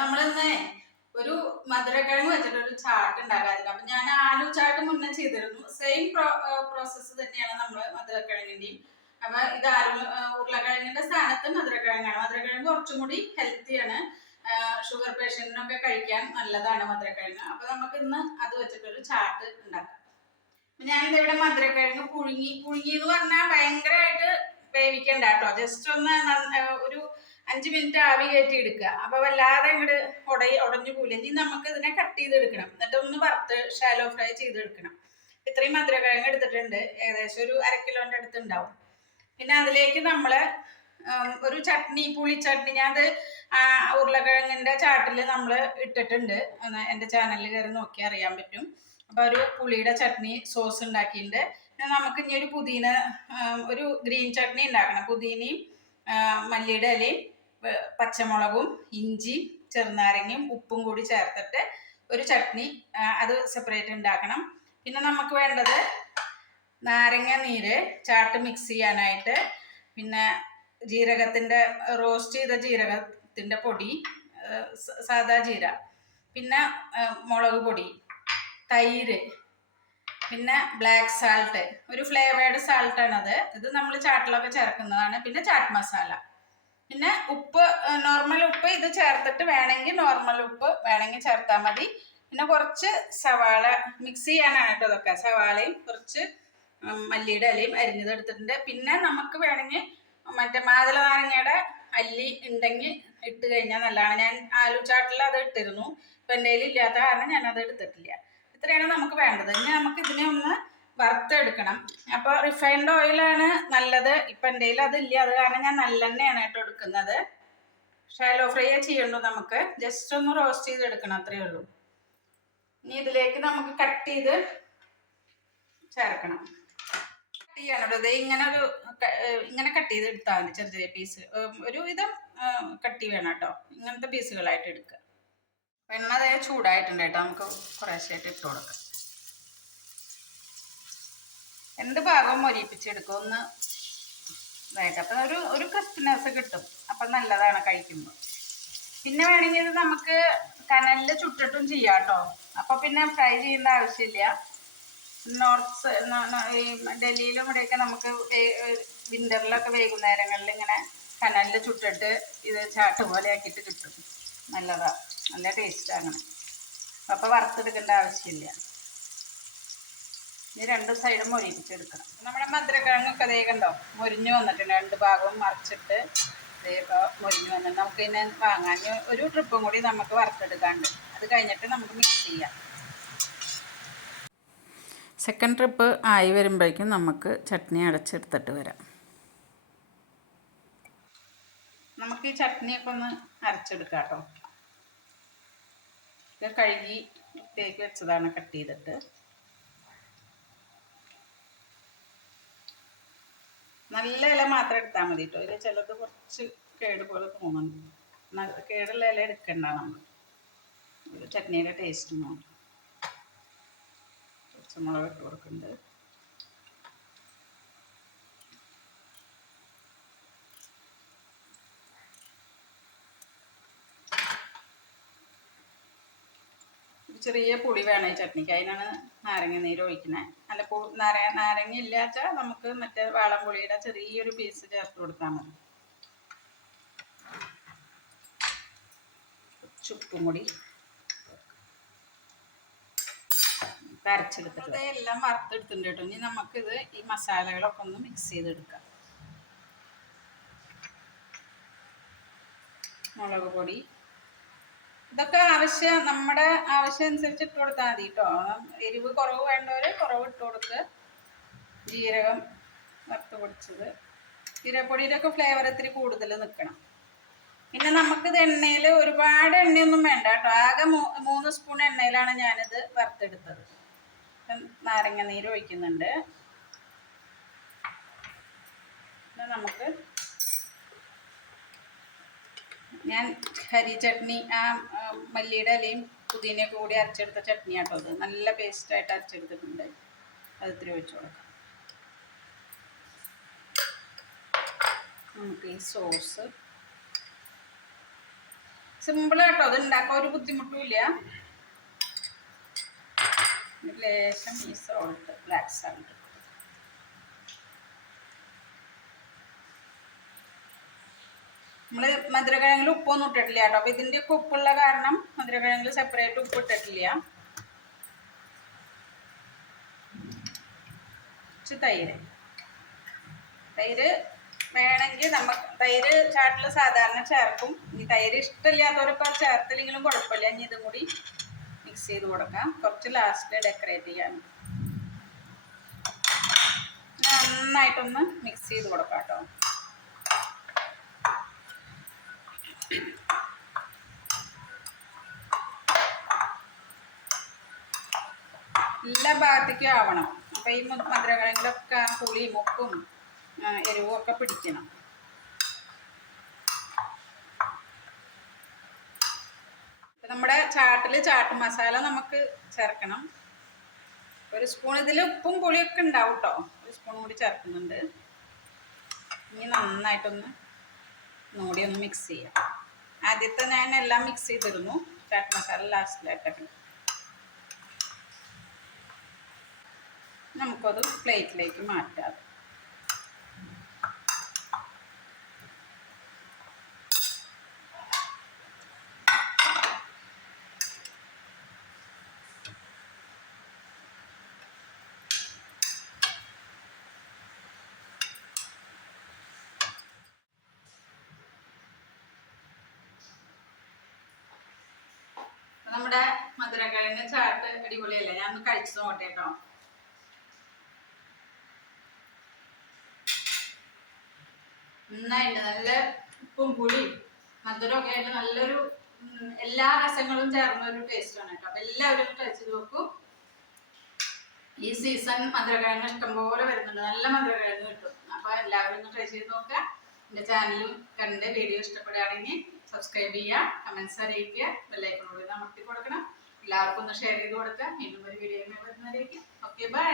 നമ്മളിന്ന് ഒരു മധുരക്കിഴങ്ങ് വെച്ചിട്ട് ഒരു ചാട്ട് ഉണ്ടാക്കാറില്ല അപ്പൊ ഞാൻ ആലു ചാട്ട് മുന്നേ ചെയ്തിരുന്നു. സെയിം പ്രോസസ്സ് തന്നെയാണ് നമ്മൾ മധുരക്കിഴങ്ങിന്റെയും. അപ്പൊ ഇത് ആലു ഉരുളക്കിഴങ്ങിന്റെ സ്ഥാനത്ത് മധുരക്കിഴങ്ങാണ്. മധുരക്കിഴങ്ങ് കുറച്ചും കൂടി ഹെൽത്തിയാണ് ഷുഗർ പേഷ്യന്റിനൊക്കെ കഴിക്കാൻ നല്ലതാണ് മധുരക്കിഴങ്ങ്. അപ്പൊ നമുക്ക് ഇന്ന് അത് വെച്ചിട്ടൊരു ചാട്ട് ഉണ്ടാക്കാം. ഞാനിത് ഇവിടെ മധുരക്കിഴങ്ങ് പുഴുങ്ങി പുഴുങ്ങി എന്ന് പറഞ്ഞാൽ ഭയങ്കരമായിട്ട് വേവിക്കണ്ട കേട്ടോ. ജസ്റ്റ് ഒന്ന് ഒരു അഞ്ച് മിനിറ്റ് ആവി കയറ്റി എടുക്കുക അപ്പൊ വല്ലാതെ ഇങ്ങോട്ട് ഉടയി ഉടഞ്ഞു പോലെങ്കിൽ നമുക്ക് ഇതിനെ കട്ട് ചെയ്തെടുക്കണം. എന്നിട്ട് ഒന്ന് വറുത്ത് ഷാലോ ഫ്രൈ ചെയ്തെടുക്കണം. ഇത്രയും മധുരക്കിഴങ്ങ് എടുത്തിട്ടുണ്ട്. ഏകദേശം ഒരു അര കിലോന്റെ അടുത്ത് ഉണ്ടാവും. പിന്നെ അതിലേക്ക് നമ്മൾ ഒരു ചട്നി പുളി ചട്നി. ഞാൻ അത് ആ, ഉരുളക്കിഴങ്ങിന്റെ ചാട്ടിൽ നമ്മൾ ഇട്ടിട്ടുണ്ട്. എന്റെ ചാനലിൽ കയറി നോക്കി അറിയാൻ പറ്റും. അപ്പൊ ഒരു പുളിയുടെ ചട്നി സോസ് ഉണ്ടാക്കിയിട്ടുണ്ട്. പിന്നെ നമുക്ക് ഇനി ഒരു പുതിന ഒരു ഗ്രീൻ ചട്നി ഉണ്ടാക്കണം. പുതിനയും മല്ലിയുടെ ഇലയും. പച്ചമുളകും ഇഞ്ചി ചെറുനാരങ്ങയും ഉപ്പും കൂടി ചേർത്തിട്ട് ഒരു ചട്നി അത് സെപ്പറേറ്റ് ഉണ്ടാക്കണം. പിന്നെ നമുക്ക് വേണ്ടത് നാരങ്ങ നീര് ചാട്ട് മിക്സ് ചെയ്യാനായിട്ട് പിന്നെ ജീരകത്തിന്റെ റോസ്റ്റ് ചെയ്ത ജീരകത്തിന്റെ പൊടി സാദാ ജീര പിന്നെ മുളക് പൊടി തൈര് പിന്നെ ബ്ലാക്ക് സാൾട്ട് ഒരു ഫ്ലേവേർഡ് സാൾട്ടാണത് ഇത് നമ്മൾ ചാട്ടിലൊക്കെ ചേർക്കുന്നതാണ്. പിന്നെ ചാട്ട് മസാല. പിന്നെ ഉപ്പ് നോർമൽ ഉപ്പ് ഇത് ചേർത്തിട്ട് വേണമെങ്കിൽ നോർമൽ ഉപ്പ് വേണമെങ്കിൽ ചേർത്താൽ മതി. പിന്നെ കുറച്ച് സവാള മിക്സ് ചെയ്യാനാണ് കേട്ടോ ഇതൊക്കെ. സവാളയും കുറച്ച് മല്ലിയുടെ ഇലയും അരിഞ്ഞത് എടുത്തിട്ടുണ്ട്. പിന്നെ നമുക്ക് വേണമെങ്കിൽ മറ്റേ മാതള നാരങ്ങയുടെ അല്ലി ഉണ്ടെങ്കിൽ ഇട്ട് കഴിഞ്ഞാൽ നല്ലതാണ്. ഞാൻ ആലു ചാട്ടിൽ അത് ഇട്ടിരുന്നു. ഇപ്പം എന്റെ കയ്യിൽ ഇല്ലാത്ത കാരണം ഞാനത് എടുത്തിട്ടില്ല. ഇത്രയാണ് നമുക്ക് വേണ്ടത്. ഇനി നമുക്ക് ഇതിനെ വറുത്തെടുക്കണം. അപ്പോൾ റിഫൈൻഡ് ഓയിലാണ് നല്ലത്. ഇപ്പം എന്റെ അതില്ല. അത് കാരണം ഞാൻ നല്ലെണ്ണയാണ് കേട്ടോ എടുക്കുന്നത്. ഷാലോ ഫ്രൈ ചെയ്യുള്ളൂ നമുക്ക്. ജസ്റ്റ് ഒന്ന് റോസ്റ്റ് ചെയ്ത് എടുക്കണം അത്രയേ ഉള്ളൂ. ഇനി ഇതിലേക്ക് നമുക്ക് കട്ട് ചെയ്ത് ചേർക്കണം. കട്ട് ചെയ്യണം. ദേ ഇങ്ങനെ ഒരു ഇങ്ങനെ കട്ട് ചെയ്ത് എടുത്താൽ മതി ചെറിയ ചെറിയ പീസ് ഒരു വിധം കട്ടി വേണം കേട്ടോ ഇങ്ങനത്തെ പീസുകളായിട്ട് എടുക്കുക. എണ്ണ ചൂടായിട്ടുണ്ട് കേട്ടോ നമുക്ക് കുറേശ്ശായിട്ട് ഇട്ട് കൊടുക്കാം. എന്ത് ഭാഗവും മൊരിപ്പിച്ചെടുക്കും ഒന്ന് ഇതായിട്ട് അപ്പം ഒരു ഒരു ക്രിസ്പിനെസ് കിട്ടും. അപ്പം നല്ലതാണ് കഴിക്കുമ്പോൾ പിന്നെ വേണമെങ്കിൽ ഇത് നമുക്ക് കനലിൽ ചുട്ടിട്ടും ചെയ്യാം കേട്ടോ അപ്പോൾ പിന്നെ ഫ്രൈ ചെയ്യേണ്ട ആവശ്യമില്ല. നോർത്ത് ഈ ഡൽഹിയിലും ഇവിടെയൊക്കെ നമുക്ക് വിന്ററിലൊക്കെ വൈകുന്നേരങ്ങളിൽ ഇങ്ങനെ കനലിൽ ചുട്ടിട്ട് ഇത് ചാട്ട് പോലെ ആക്കിയിട്ട് കിട്ടും. നല്ലതാണ് നല്ല ടേസ്റ്റ് അങ്ങനെ അപ്പോൾ വറുത്തെടുക്കേണ്ട ആവശ്യമില്ല. ഇനി രണ്ട് സൈഡും മൊരിപ്പിച്ചെടുക്കണം നമ്മുടെ മധുരക്കിഴങ്ങൊക്കെ ദേ കണ്ടോ? മൊരിഞ്ഞു വന്നിട്ടുണ്ട്. രണ്ട് ഭാഗവും മറിച്ചിട്ട് മൊരിഞ്ഞു വന്നിട്ട് നമുക്ക് ഇതിനെ വാങ്ങാൻ ഒരു ട്രിപ്പും കൂടി നമുക്ക് വറുത്തെടുക്കാണ്ട് അത് കഴിഞ്ഞിട്ട് നമുക്ക് മിക്സ് ചെയ്യാം. സെക്കൻഡ് ട്രിപ്പ് ആയി വരുമ്പോഴേക്കും നമുക്ക് ചട്നി അടച്ചെടുത്തിട്ട് വരാം. നമുക്ക് ഈ ചട്നിയൊക്കെ ഒന്ന് അരച്ചെടുക്കാം കേട്ടോ. ഇത് കഴുകി വൃത്തിയാക്കി വെച്ചതാണ് കട്ട് ചെയ്തിട്ട്. നല്ല ഇല മാത്രം എടുത്താൽ മതി കേട്ടോ ഇതിൽ ചിലത് കുറച്ച് കേട് പോലെ തോന്നുന്നുണ്ട്. കേടുള്ള ഇല എടുക്കണ്ട നമ്മൾ ചട്നിയുടെ ടേസ്റ്റ് കുറച്ച് മുളക് ഇട്ട് കൊടുക്കുന്നുണ്ട്. ചെറിയ പുളി വേണം ഈ ചട്നിക്ക്. അതിനാണ് നാരങ്ങ നീര് ഒഴിക്കുന്നത് അല്ല പൂ നാരങ്ങ നാരങ്ങ ഇല്ലാച്ച നമുക്ക് മറ്റേ വാളംപുളിയുടെ ചെറിയൊരു പീസ് ചേർത്ത് കൊടുത്താൽ മതി. ചുപ്പും കൂടി അരച്ചെടുത്തിട്ട് എല്ലാം വറുത്തെടുത്തിട്ടുണ്ട് കേട്ടോ. ഇനി നമുക്കിത് ഈ മസാലകളൊക്കെ ഒന്ന് മിക്സ് ചെയ്തെടുക്കാം. മുളക് പൊടി ഇതൊക്കെ ആവശ്യം നമ്മുടെ ആവശ്യം അനുസരിച്ച് ഇട്ട് കൊടുത്താൽ മതി കേട്ടോ എരിവ് കുറവ് വേണ്ടവർ കുറവ് ഇട്ട് കൊടുക്കുക ജീരകം വറുത്ത് പൊടിച്ചത്. ജീരപ്പൊടിയിലൊക്കെ ഫ്ലേവർ ഇത്തിരി കൂടുതൽ നിൽക്കണം പിന്നെ നമുക്കിത് എണ്ണയിൽ ഒരുപാട് എണ്ണയൊന്നും വേണ്ട കേട്ടോ ആകെ മൂന്ന് സ്പൂൺ എണ്ണയിലാണ് ഞാനിത് വറുത്തെടുത്തത്. നാരങ്ങ നീര് ഒഴിക്കുന്നുണ്ട്. നമുക്ക് ഞാൻ ഹരി ചട്നി ആ മല്ലിയുടെ ഇലയും പുതിനയൊക്കെ കൂടി അരച്ചെടുത്ത ചട്നി ആട്ടോ അത്. നല്ല പേസ്റ്റായിട്ട് അരച്ചെടുത്തിട്ടുണ്ട്. അത് ഇത്തിരി ഒഴിച്ചു കൊടുക്കാം. നമുക്ക് ഈ സോസ് സിമ്പിൾ കേട്ടോ അത് ഉണ്ടാക്കാൻ ഒരു ബുദ്ധിമുട്ടുമില്ല ലേശം ഈ സോൾട്ട് ബ്ലാക്ക് സാൾട്ട് നമ്മൾ മധുരക്കിഴങ്ങിൽ ഉപ്പൊന്നും ഇട്ടിട്ടില്ല കേട്ടോ. അപ്പൊ ഇതിന്റെ ഒക്കെ ഉപ്പുള്ള കാരണം മധുരക്കിഴങ്ങിൽ സെപ്പറേറ്റ് ഉപ്പ് ഇട്ടിട്ടില്ല. കുറച്ച് തൈര്. തൈര് വേണമെങ്കിൽ നമുക്ക് തൈര് ചാട്ടിൽ സാധാരണ ചേർക്കും. ഇനി തൈര് ഇഷ്ടമില്ലാത്തവരിപ്പോൾ ചേർത്തില്ലെങ്കിലും കുഴപ്പമില്ല. ഇനി ഇതും കൂടി മിക്സ് ചെയ്ത് കൊടുക്കാം. കുറച്ച് ലാസ്റ്റ് ഡെക്കറേറ്റ് ചെയ്യാൻ. നന്നായിട്ടൊന്ന് മിക്സ് ചെയ്ത് കൊടുക്കാം കേട്ടോ. എല്ലാ ഭാഗത്തേക്കും ആവണം. അപ്പം ഈ മധുരകളിലൊക്കെ പുളിയും ഉപ്പും എരിവും ഒക്കെ പിടിക്കണം. നമ്മുടെ ചാട്ടിൽ ചാട്ട് മസാല നമുക്ക് ചേർക്കണം. ഒരു സ്പൂൺ ഇതിൽ ഉപ്പും പുളിയൊക്കെ ഉണ്ടാവും കേട്ടോ ഒരു സ്പൂൺ കൂടി ചേർക്കുന്നുണ്ട്. ഇനി നന്നായിട്ടൊന്ന് ഒന്നുകൂടി ഒന്ന് മിക്സ് ചെയ്യാം. ആദ്യത്തെ ഞാൻ എല്ലാം മിക്സ് ചെയ്തിരുന്നു. ചാറ്റ് മസാല ലാസ്റ്റിലായിട്ടൊക്കെ നമുക്കത് പ്ലേറ്റിലേക്ക് മാറ്റാം അപ്പൊ നമ്മുടെ മധുരക്കിഴങ്ങ് ചാട്ട് അടിപൊളിയല്ലേ? ഞാൻ ഒന്ന് കഴിച്ചു നോക്കട്ടെ കേട്ടോ. നന്നായിട്ട് നല്ല ഉപ്പും പുളി മധുരമൊക്കെ ആയിട്ട് നല്ലൊരു എല്ലാ രസങ്ങളും ചേർന്ന ഒരു ടേസ്റ്റ് ആണ് കേട്ടോ. അപ്പൊ എല്ലാവരും ട്രൈ നോക്കൂ. ഈ സീസൺ മധുരക്കിഴങ്ങ് ഇഷ്ടംപോലെ വരുന്നുണ്ട്. നല്ല മധുരക്കിഴങ്ങ് കിട്ടും. അപ്പൊ എല്ലാവരും ഒന്ന് ട്രൈ ചെയ്ത് നോക്കുക. എന്റെ ചാനലും കണ്ട് വീഡിയോ ഇഷ്ടപ്പെടുകയാണെങ്കിൽ സബ്സ്ക്രൈബ് ചെയ്യുക കമന്റ്സ് അറിയിക്കുക ബെല്ലൈക്കണോട് അമർത്തി കൊടുക്കണം. എല്ലാവർക്കും ഒന്ന് ഷെയർ ചെയ്ത് കൊടുക്കാം. വീണ്ടും ഒരു വീഡിയോ വരുന്നവരേക്ക്. Okay bye